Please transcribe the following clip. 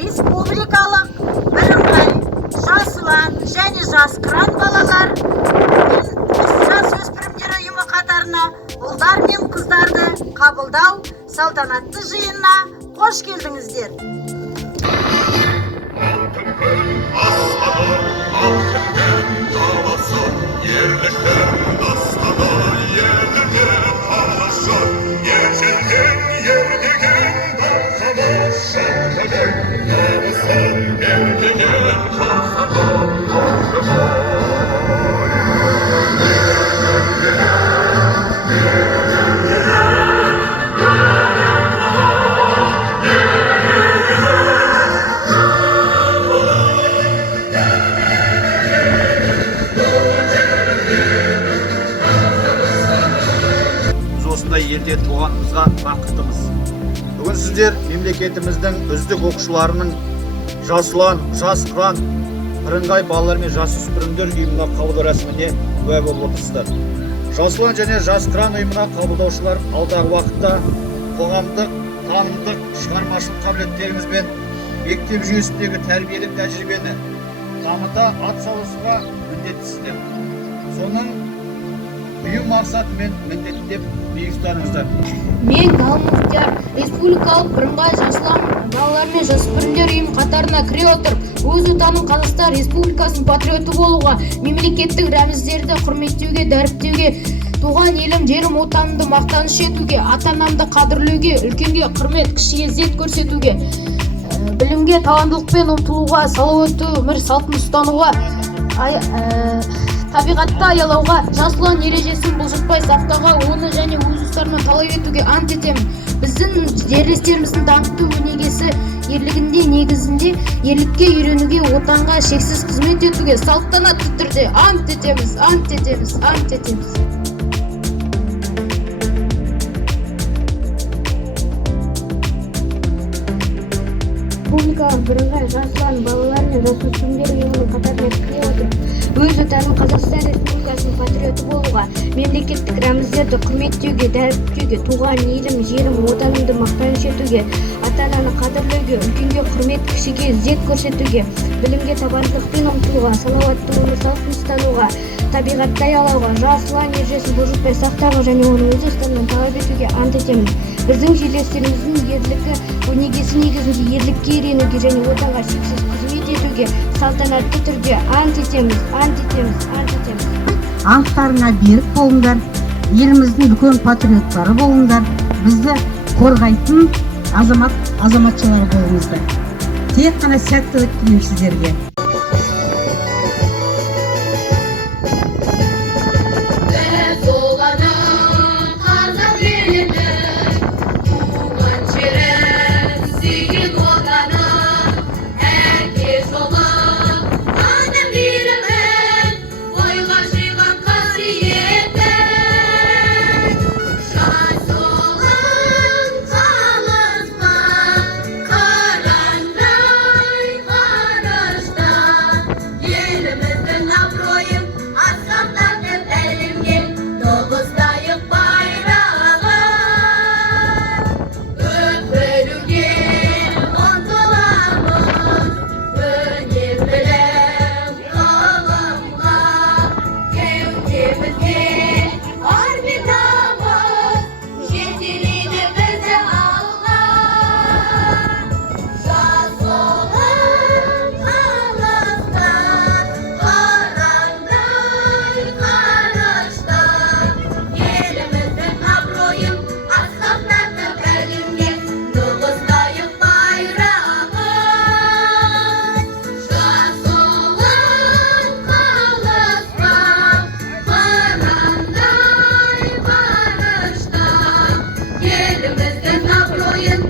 республикалық бірыңғай жас ұлан және жас қыран балалар жасөспірімдер ұйымы қатарына ұлдар мен қыздарды қабылдау салтанатты жиынына қош келдіңіздер. елде туғанымызға бақыттымыз. Бүгін сіздер мемлекетіміздің үздік оқушыларының жас ұлан, жас қыран, бірыңғай балалар мен жасөспірімдер ұйымына қабылдау рәсіміне куә болып отырсыздар. Жас ұлан және жас қыран ұйымына қабылдаушылар алдағы уақытта қоғамдық, танымдық, шығармашылық қабілеттеріңізбен мектеп жүйесіндегі тәрбиелік тәжірибені дамыта атсалысуға міндеттісіздер. Соның ұйым мақсаты мен міндеті деп биік ұстаныңыздар. Мен Галмұхтияр республикалық бірыңғай жас ұлан балалар мен жасөспірімдер ұйым қатарына кіре отырып, өз отаным Қазақстан Республикасының патриоты болуға, мемлекеттік рәміздерді құрметтеуге, дәріптеуге, туған елім, жерім, отанымды мақтаныш етуге, ата-анамды қадірлеуге, үлкенге құрмет, кішіге ізет көрсетуге, білімге таланттылықпен ұмтылуға, салауатты өмір салтын ұстануға, табиғатты аялауға, жас ұлан ережесін бұлжытпай сақтауға, оны және өз ұстарынан талап етуге ант етемін. Біздің жерлестеріміздің даңқты өнегесі ерлігінде негізінде ерлікке үйренуге, отанға шексіз қызмет етуге салтанатты түрде ант етеміз, ант етеміз, ант етеміз. Республикалық бірыңғай жас ұлан балалар мен жасөспірімдер ұйымының қатарына кіре отырып, өз отаным Қазақстан Республикасының патриоты болуға, мемлекеттік рәміздерді құрметтеуге, дәріптеуге, туған елім, жерім, отанымды мақтаныш етуге, ата-ананы қадірлеуге, үлкенге құрмет, кішіге ізет көрсетуге, білімге табандылықпен ұмтылуға, салауатты өмір салтын ұстануға, табиғатты аялауға, жас ұлан ережесін бұлжытпай сақтауға және оны өз ұстанымынан талап етуге ант етемін. Біздің жерлестеріміздің ерлігі өнегесі негізінде ерлікке үйренуге және отанға шексіз қызмет етуге салтанатты түрде ант етеміз, ант етеміз, ант етеміз. Анттарыңа берік болыңдар, еліміздің үлкен патриоттары болыңдар, бізді қорғайтын азаматшылар болыңыздар. Тек қана сәттілік тілеймін сіздерге. Yerimizden abroyun